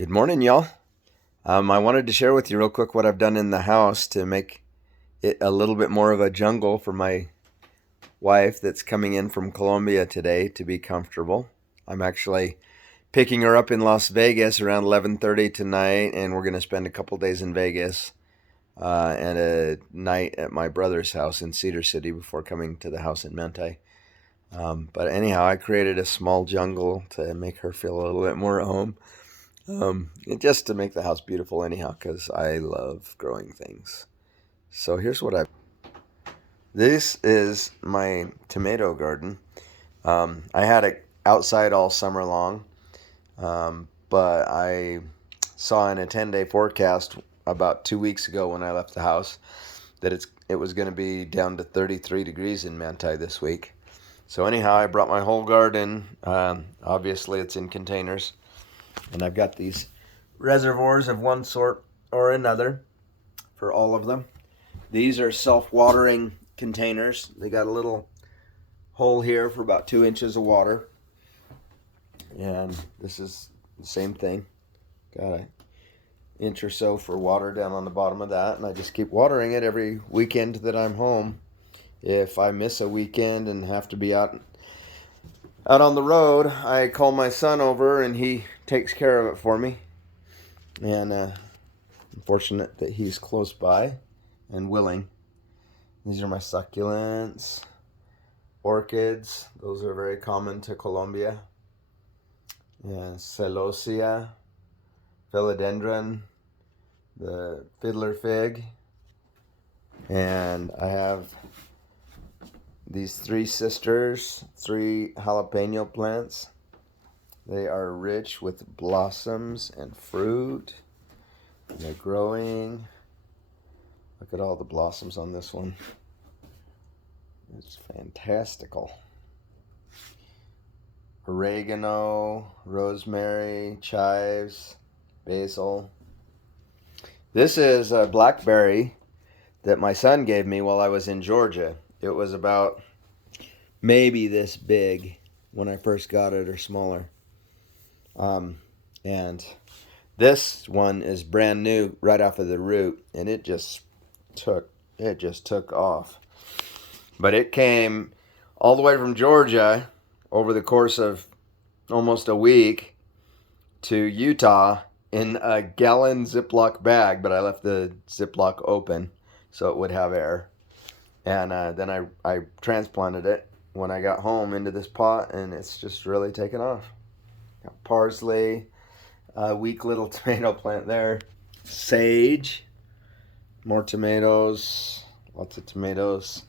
Good morning, y'all. I wanted to share with you real quick what I've done in the house to make it a little bit more of a jungle for my wife that's coming in from Colombia today to be comfortable. I'm actually picking her up in Las Vegas around 11:30 tonight, and we're going to spend a couple days in Vegas and a night at my brother's house in Cedar City before coming to the house in Mentai. But anyhow, I created a small jungle to make her feel a little bit more at home. Just to make the house beautiful anyhow, because I love growing things. So here's what this is my tomato garden. I had it outside all summer long, but I saw in a 10-day forecast about 2 weeks ago when I left the house that it was going to be down to 33 degrees in Manti this week. So anyhow, I brought my whole garden. Obviously, it's in containers. And I've got these reservoirs of one sort or another for all of them. These are self-watering containers. They got a little hole here for about 2 inches of water. And this is the same thing. Got an inch or so for water down on the bottom of that. And I just keep watering it every weekend that I'm home. If I miss a weekend and have to be out on the road, I call my son over and he takes care of it for me. And I'm fortunate that he's close by and willing. These are my succulents, orchids. Those are very common to Colombia. And celosia, philodendron, the fiddler fig. And I have these three sisters, 3 jalapeno plants. They are rich with blossoms and fruit. And they're growing. Look at all the blossoms on this one. It's fantastical. Oregano, rosemary, chives, basil. This is a blackberry that my son gave me while I was in Georgia. It was about maybe this big when I first got it, or smaller. And this one is brand new right off of the root, and it just took off. But it came all the way from Georgia over the course of almost a week to Utah in a gallon Ziploc bag, but I left the Ziploc open so it would have air. And then I transplanted it when I got home into this pot, and it's just really taken off. Got parsley, a weak little tomato plant there, sage, more tomatoes, lots of tomatoes,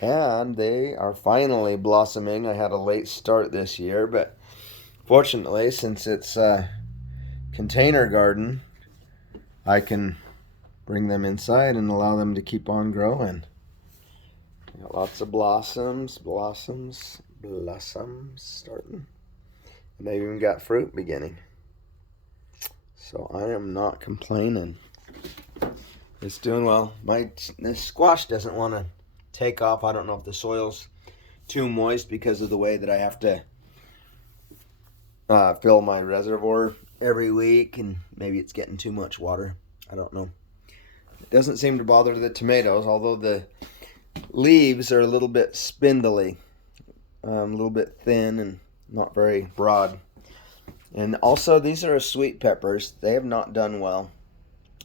and they are finally blossoming. I had a late start this year, but fortunately, since it's a container garden, I can bring them inside and allow them to keep on growing. Got lots of blossoms starting. And they even got fruit beginning. So I am not complaining. It's doing well. This squash doesn't want to take off. I don't know if the soil's too moist because of the way that I have to fill my reservoir every week, and maybe it's getting too much water. I don't know. It doesn't seem to bother the tomatoes, although the leaves are a little bit spindly, a little bit thin and not very broad. And also, these are sweet peppers. They have not done well.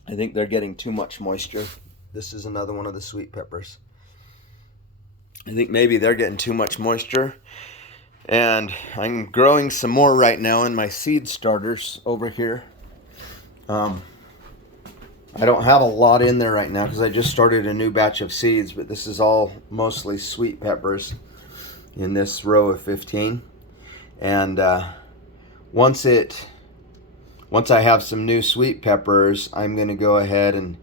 I think they're getting too much moisture. This is another one of the sweet peppers. I think maybe they're getting too much moisture. And I'm growing some more right now in my seed starters over here. I don't have a lot in there right now because I just started a new batch of seeds, but this is all mostly sweet peppers in this row of 15. And once I have some new sweet peppers, I'm going to go ahead and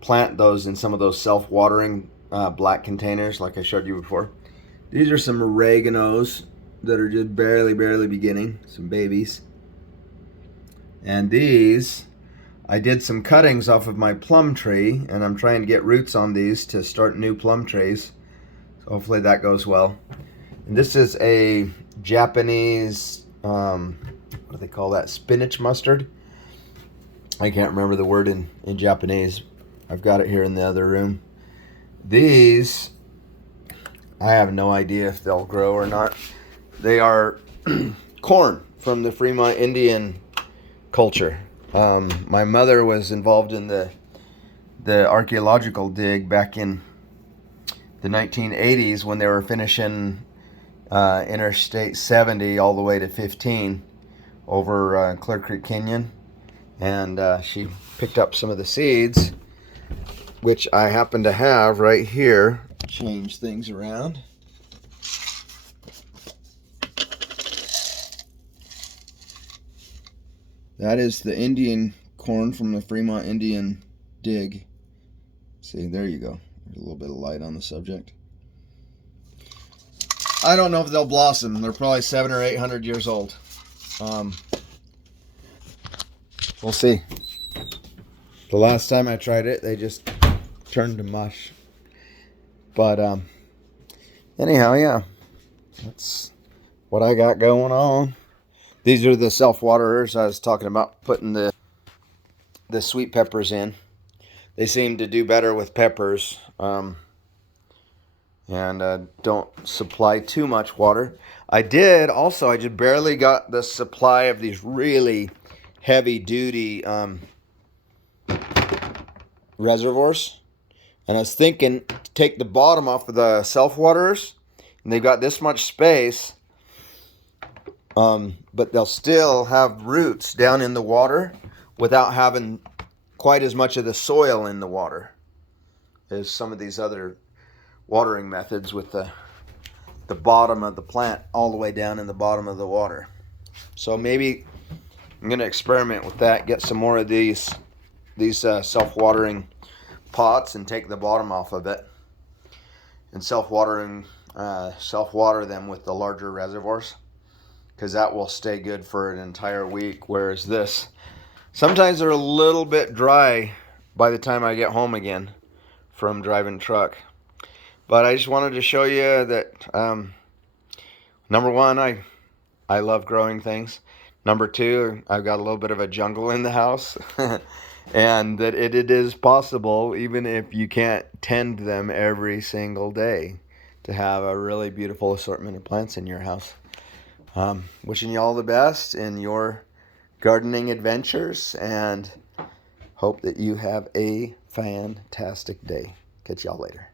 plant those in some of those self-watering black containers like I showed you before. These are some oreganos that are just barely beginning, some babies. And these, I did some cuttings off of my plum tree, and I'm trying to get roots on these to start new plum trees. So hopefully that goes well. And this is a Japanese, what do they call that? Spinach mustard. I can't remember the word in Japanese. I've got it here in the other room. These, I have no idea if they'll grow or not. They are corn from the Fremont Indian culture. My mother was involved in the archaeological dig back in the 1980s when they were finishing Interstate 70 all the way to 15 over Clear Creek Canyon. And she picked up some of the seeds, which I happen to have right here. Change things around. That is the Indian corn from the Fremont Indian dig. See, there you go. There's a little bit of light on the subject. I don't know if they'll blossom. They're probably 700 or 800 years old. We'll see. The last time I tried it, they just turned to mush. But anyhow, yeah, that's what I got going on. These are the self-waterers I was talking about, putting the sweet peppers in. They seem to do better with peppers, and don't supply too much water. I just barely got the supply of these really heavy-duty reservoirs. And I was thinking to take the bottom off of the self-waterers, and they've got this much space, but they'll still have roots down in the water without having quite as much of the soil in the water as some of these other watering methods with the bottom of the plant all the way down in the bottom of the water. So maybe I'm going to experiment with that, get some more of these self-watering pots and take the bottom off of it and self-water them with the larger reservoirs, because that will stay good for an entire week, whereas this, sometimes they're a little bit dry by the time I get home again from driving truck. But I just wanted to show you that number one, I love growing things. Number two, I've got a little bit of a jungle in the house. And that it is possible, even if you can't tend them every single day, to have a really beautiful assortment of plants in your house. Wishing you all the best in your gardening adventures, and hope that you have a fantastic day. Catch y'all later.